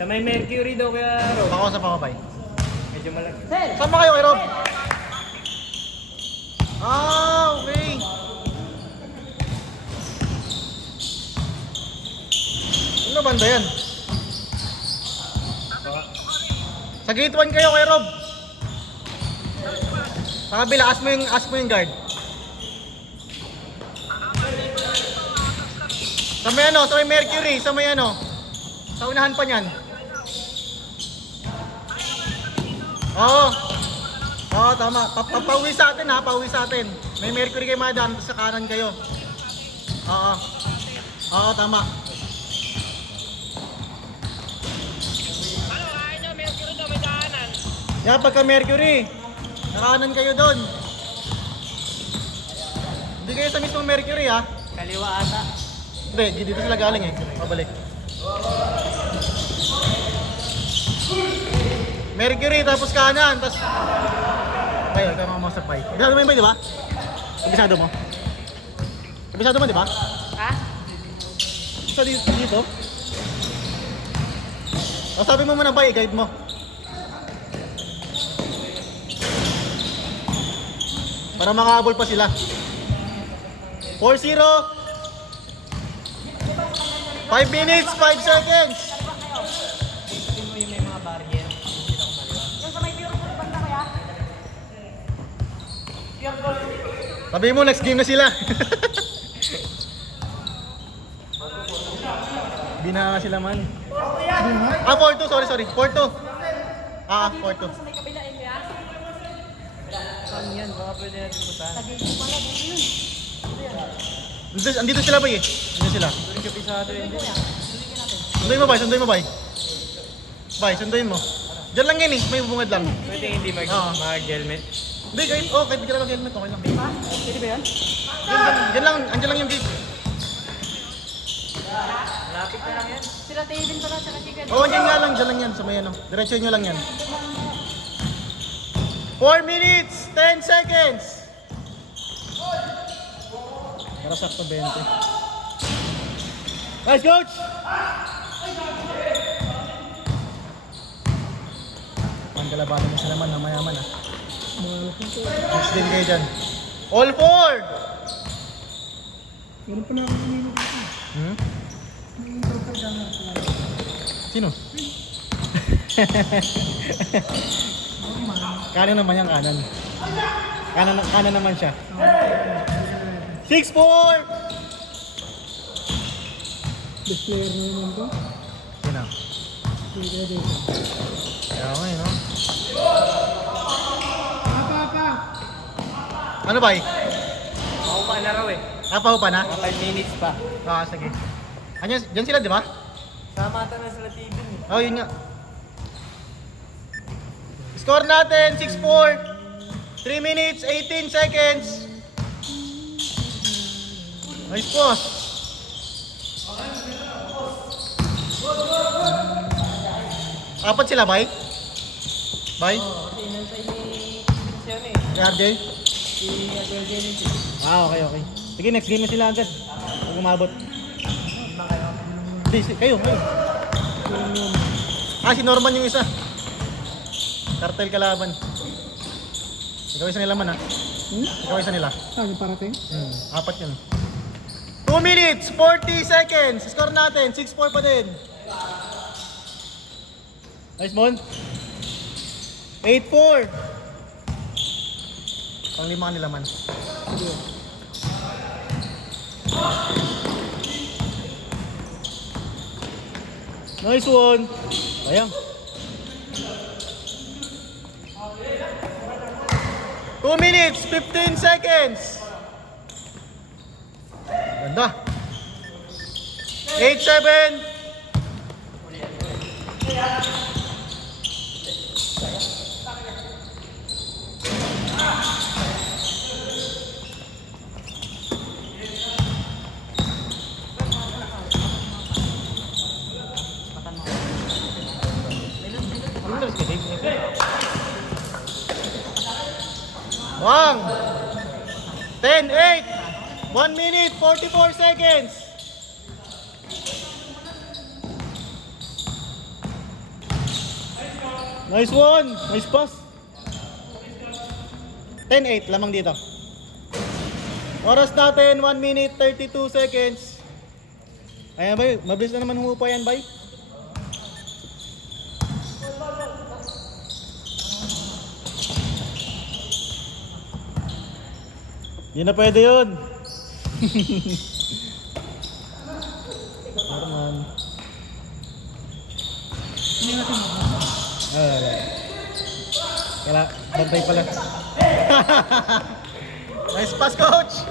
Sa may Mercury daw kaya Rob. Ako sa pamabay. Medyo malaki. Saan ba kayo kay Rob? Ah, okay. Ano banda yan? Sa gate 1 kayo kay Rob. Sa kabila, ask mo yung guard. Sa may ano, sa may Mercury, sa may ano. Sa unahan pa niyan. Oo. Oo, tama. Pauwi sa atin ha, pauwi sa atin. May Mercury kayo madaan, tapos sa kanan kayo. Oo. Oo, tama. Ano, kaya nyo Mercury daw may daanan. Yan, pagka Mercury, nakanan kayo doon. Hindi kayo sa mismong Mercury ha. Kaliwa ata. Hindi, dito sila galing eh. Pabalik. Mercury, tapos kanan, tapos... Ayun, kaya mga master pie. Kabisado mo yun ba, di ba? Kabisado mo? Kabisado mo, di ba? Ha? So, dito? O, sabi mo muna ba, i-guide mo. Para makahabol pa sila. 4-0. 5 minutes, 5 seconds. Tingin mo yung may mga barrier. Hindi sila kumaliwa. Yung sa may pure gold banda kaya? Pure gold. Sabi mo, next game na sila. Hindi na sila man. Ah, 4-2, sorry. 4-2. Ah, 4-2. Sa may kabila eh kaya? Saan yan? Baka pwede natin puntahan. Sa gate pala, dito yun. Andito sila ba eh? Andito sila. Doon ka pisado yun din. Sunduin mo, bay. Bay, sunduin mo. Diyan lang yan eh, may bungad lang. Pwede hindi Oo. mag-helmet. Hindi, kahit di ka na mag-helmet, okay lang. Pwede ba yan? Diyan lang, andyan lang yung gate. Malapit na lang yan. Sila Taven pala, tsaka chicken. Oo, dyan nga lang, dyan lang yan, sa may ano. Diretso nyo lang yan. 4 minutes, 10 seconds. Para sakto 20. Nice, coach! Ang kalabatan mo sa naman, namayaman ah. Coach din kayo dyan. All four! Meron pala ako kanina dito. Hmm? May tropa dyan na pala. Sino? Kanan naman yan, kanan. Kanan naman siya. 6-4! Best player na naman to. Sino? Kaya dito. Kaya ako eh, no? Apa. Ano ba eh? Ako pa na raw eh. Kapaw pa na? Mga 5 minutes pa. Ah, sige. Anyan, dyan sila, di ba? Sama ata na sila TV eh. Oh, yun nga. Score natin, 6-4. 3 minutes, 18 seconds. Nice pass. Apat sila, bay? Bay? Oo, kasi inansay ni Vince yan eh. Si RJ? Si Adel Genesis. Ah, okay. Sige, next game na sila agad. Pag umabot. Hindi, kayo. Ah, si Norman yung isa. Cartel kalaban. Ikaw isa nila man ha. Ikaw isa nila. Saan yung parating? Apat yun. 2 minutes, 40 seconds. Score natin, 6-4 pa din. Nice, Mon. 8-4. Pang lima nila man. Nice one. Sayang. 2 minutes, 15 seconds. Ganda. 8-7. Wang. 10-8. 1 minute, 44 seconds. Nice one! Nice pass! 10-8, lamang dito. Oras natin, 1 minute 32 seconds. Ayan bay, mabilis na naman humupa yan bay. Hindi na pwede yun. Norman. Kala, bantay pala. Nice pass, coach!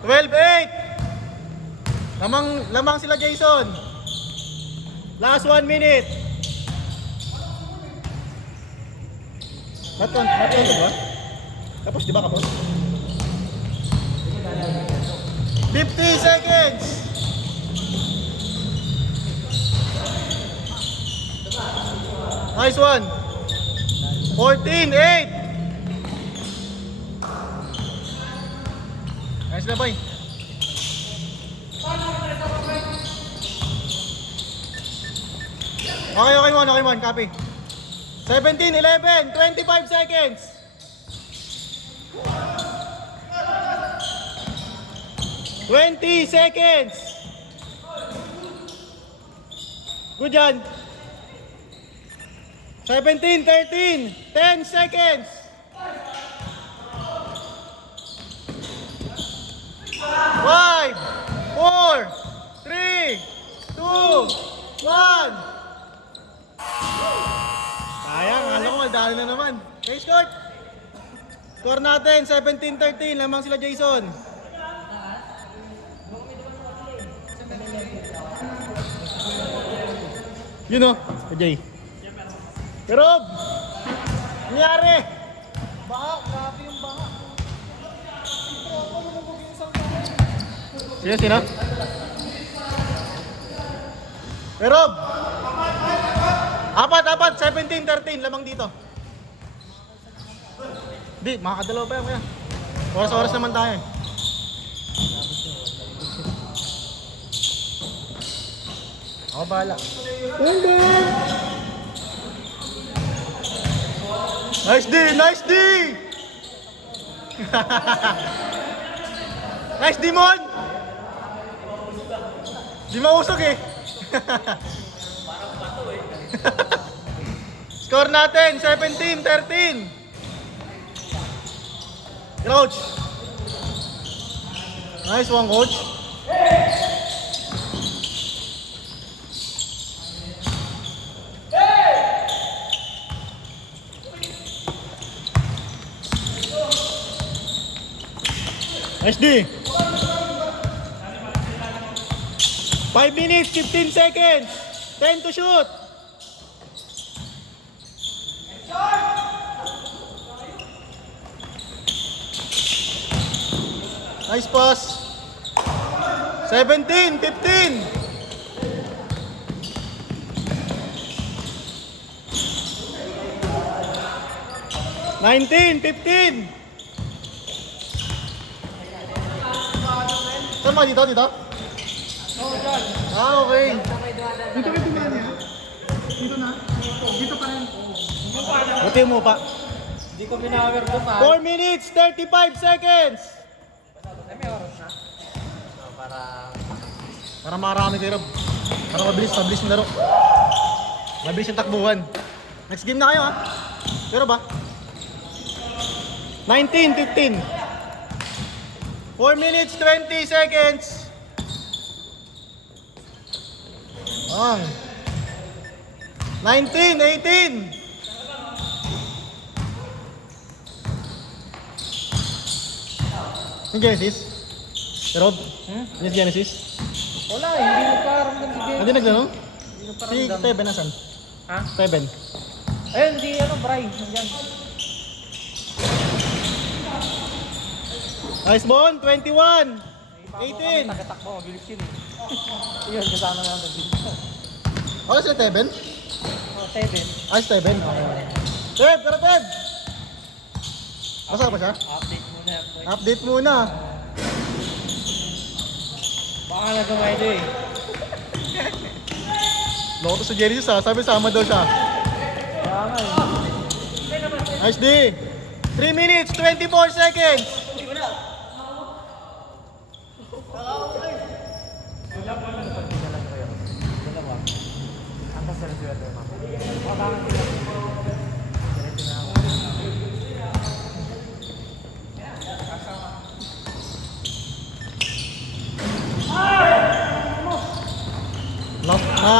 12-8! Lamang sila Jason. Last 1 minute. Not counted ba? Tapos, di ba kapos? 50 seconds! Nice one! 14-8! Nice na boy! Okay mon, copy. 17-11, 25 seconds! Twenty seconds! Good yan! 17, 13, 10 seconds! 5, 4, 3, 2, 1. Sayang, alam ko, dali na naman. Okay, score! Score natin, 17-13, lamang sila Jason. Yun o, Jay. Pero, nangyari. Baka, grabe yung baka. Sino? Pero, apat, 17-13, lamang dito. Di, makakadalaw pa yan kaya. Oras-oras naman tayo eh. Ako bahala. Nice D! Nice D! Nice D, Mon! Di mausok eh. Score natin, 17-13. Coach. Nice one, coach. Nice D. 5 minutes, 15 seconds. 10 to shoot. Nice pass. 17, 15. Saan mo dito? Dito? Oo, dyan. Ah, okay. Dito kayo tumali ha? Dito na? Dito pa rin. Buti mo pa. Hindi ko pinawer doon pa. 4 minutes, 35 seconds. May oras na. Para marami kayo, Rob. Para mabilis yung laro. Mabilis yung takbuhan. Next game na kayo, ha? Pero ba? 19-15. 4 minutes, 20 seconds. Ang. 19-18. Yung Genesis? Rob? Yung Genesis? Wala, hindi mo pa ramdam si Jay. Hindi naglaro? Hindi mo pa Si ramdam. Teben nasan? Ha? Teben. Ayun, si Bray. Nandyan. Nice ball, 21. 18. Tagatakbo, mabilis yun eh. Yun, kasama natin dito. Ano si Teben? Oh, 7. Ay, si Teben. Teb, tara Teb! Basa ba siya? Update muna yan, boy. Update muna. Baka nagawin ito eh. Loko to sa Jerry sa sabi sama daw siya. Kaya nga eh. Nice D. 3 minutes, 24 seconds.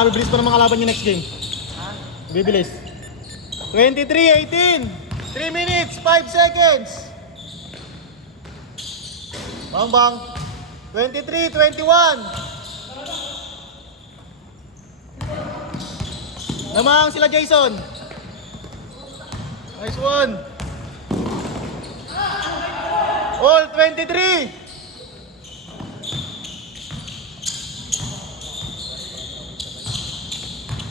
Bibilis pa ng mga kalaban yung next game. Bibilis. 23-18. 3 minutes, 5 seconds. Bang bang. 23-21. Namang sila Jason. Nice one. All 23.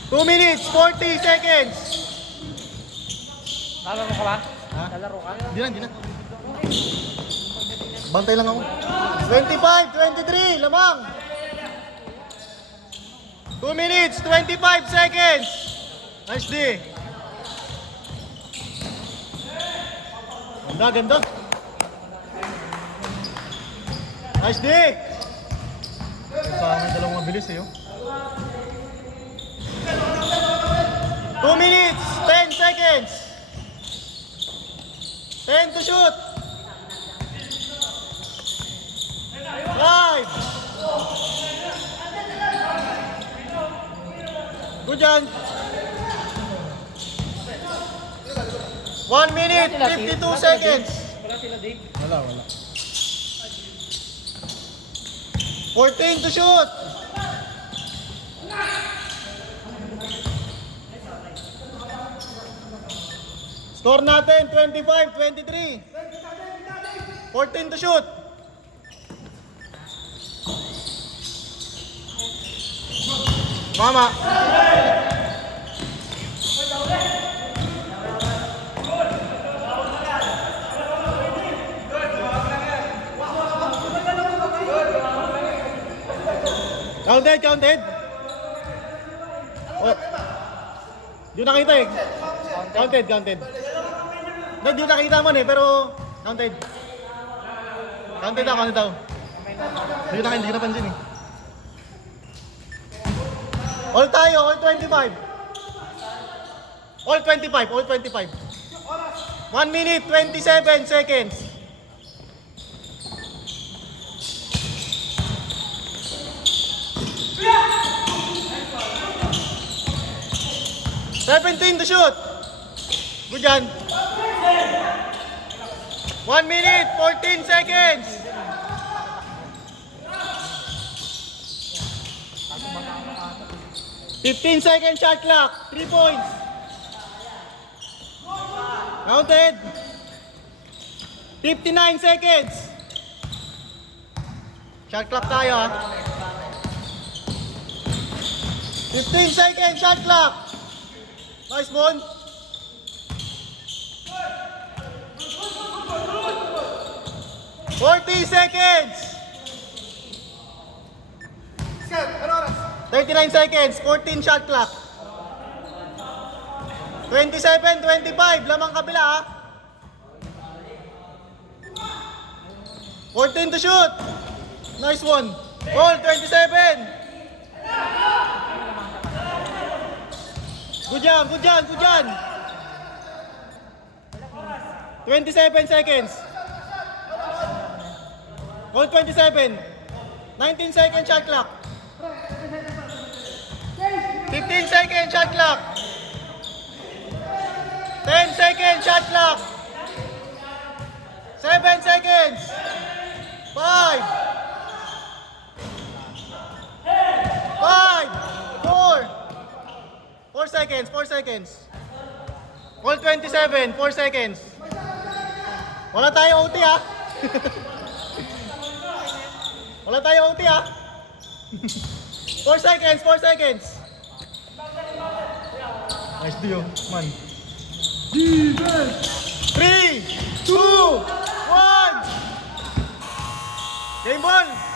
2 minutes, 40 seconds. Lalaro ka ba? Ha? Lalaro ka? Di na. Bantay lang ako. 25, 23, lamang. 2 minutes, 25 seconds. Nice D. Ganda. Nice D. Parang dalawang mabilis eh. 2 minutes, 10 seconds. 10 to shoot. 5. Good yan. 1 minute, 52 seconds. Wala sila, Dave. Wala. 14 to shoot. Score natin, 25-23. 14 to shoot. Mama. Counted. Oh. Di ko nakita eh. Counted. Hindi ko nakita mo eh, pero counted. Counted daw. Hindi ko napansin eh. All tayo, all 25. All 25. 1 minute, 27 seconds. $17 to shoot. Good yan. 1 minute, 14 seconds. $15 shot clock. 3 points. Counted. 59 seconds. Shot clock tayo ha. 15 seconds shot clock. Nice one. $40 seconds. 39 seconds. 14 shot clock. 27-25. Lamang kabila ha. 14 to shoot. Nice one. Ball 27. Good yan. 27 seconds. All 27. 19 second shot clock. 15 second shot clock. 10 second shot clock. 7 seconds. 5. 4 seconds. 4 seconds. All 27. 4 seconds. Wala tayo OT ha. Wala tayo OT ha. 4 seconds. 4 seconds. Nice deal, man. 3, 2, 1. Game ball.